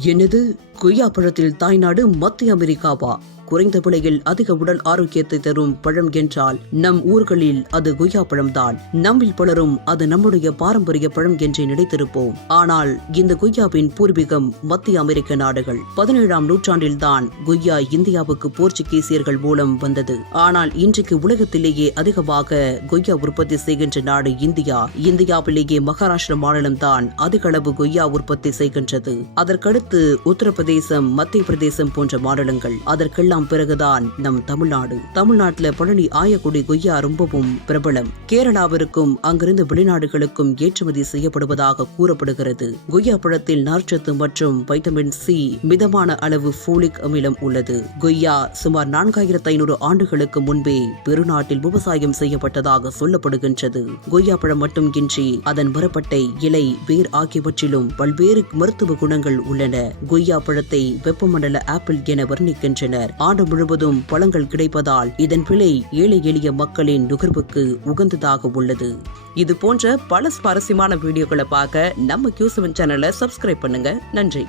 எனது கொய்யாப்பழத்தில் தாய்நாடு மத்திய அமெரிக்காவா? குறைந்த விலையில் அதிக உடல் ஆரோக்கியத்தை தரும் பழம் என்றால் நம் ஊர்களில் அது கொய்யா பழம்தான் நம்மில் பலரும் அது நம்முடைய பாரம்பரிய பழம் என்றே நினைத்திருப்போம். ஆனால் இந்த கொய்யாவின் பூர்வீகம் மத்திய அமெரிக்க நாடுகள். பதினேழாம் நூற்றாண்டில் தான் கொய்யா இந்தியாவுக்கு போர்ச்சுகீசியர்கள் மூலம் வந்தது. ஆனால் இன்றைக்கு உலகத்திலேயே அதிகமாக கொய்யா உற்பத்தி செய்கின்ற நாடு இந்தியா. இந்தியாவிலேயே மகாராஷ்டிர மாநிலம்தான் அதிக அளவு கொய்யா உற்பத்தி செய்கின்றது. அதற்கடுத்து பிரதேசம் மத்திய பிரதேசம் போன்ற மாநிலங்கள். அதற்கெல்லாம் பிறகுதான் நம் தமிழ்நாடு. தமிழ்நாட்டில் பழனி ஆயக்குடி கொய்யா ரொம்பவும் பிரபலம். கேரளாவிற்கும் அங்கிருந்து வெளிநாடுகளுக்கும் ஏற்றுமதி செய்யப்படுவதாக கூறப்படுகிறது. கொய்யா பழத்தில் நார்ச்சத்து மற்றும் வைட்டமின் சி மிதமான அளவு ஃபோலிக் அமிலம் உள்ளது. கொய்யா சுமார் நான்காயிரத்து ஐநூறு ஆண்டுகளுக்கு முன்பே பெருநாட்டில் விவசாயம் செய்யப்பட்டதாக சொல்லப்படுகின்றது. கொய்யா பழம் மட்டும் இன்றி அதன் மரப்பட்டை இலை வேர் ஆகியவற்றிலும் பல்வேறு மருத்துவ குணங்கள் உள்ளன. கொய்யா பழத்தை வெப்பமண்டல ஆப்பிள் என வர்ணிக்கின்றனர். ஆண்டு முழுவதும் பழங்கள் கிடைப்பதால் இதன் விலை ஏழை எளிய மக்களின் நுகர்வுக்கு உகந்ததாக உள்ளது. இது போன்ற பல சுவாரஸ்யமான வீடியோக்களை பார்க்க நம்ம கியூசவன் சேனலை சப்ஸ்கிரைப் பண்ணுங்க. நன்றி.